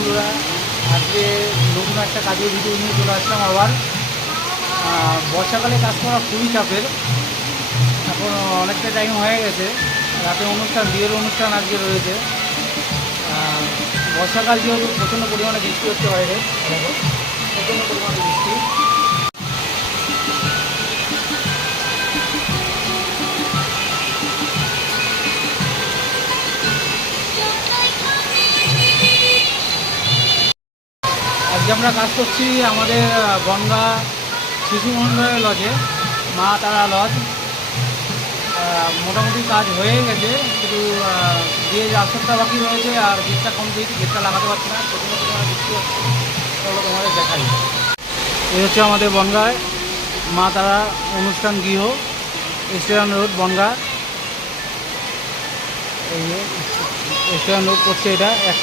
বন্ধুরা, আজকে নতুন একটা কাজের ভিডিও নিয়ে চলে আসলাম আবার। বর্ষাকালে কাজ করা খুবই চাপের। এখন অনেকটা টাইম হয়ে গেছে, রাতে অনুষ্ঠান, বিয়ের অনুষ্ঠান আজকে রয়েছে। বর্ষাকাল যেহেতু প্রচণ্ড পরিমাণে বৃষ্টি হচ্ছে বাইরে, দেখো প্রচণ্ড পরিমাণে বৃষ্টি। আজকে আমরা কাজ করছি আমাদের বনগা শিশু মন্দিরের লজে, মা তারা লজ। মোটামুটি কাজ হয়ে গেছে, শুধু দিয়ে আসরটা বাকি রয়েছে আর গেটটা কমপ্লিট। গেটটা লাগাতে পারছি না, প্রথমে তোমার বৃষ্টি হচ্ছে। চলো তোমাদের দেখাই। এই হচ্ছে আমাদের বনগায় মা তারা অনুষ্ঠান গৃহ, স্টেশন রোড বনগা। এই স্টেশন রোড করছে এটা 1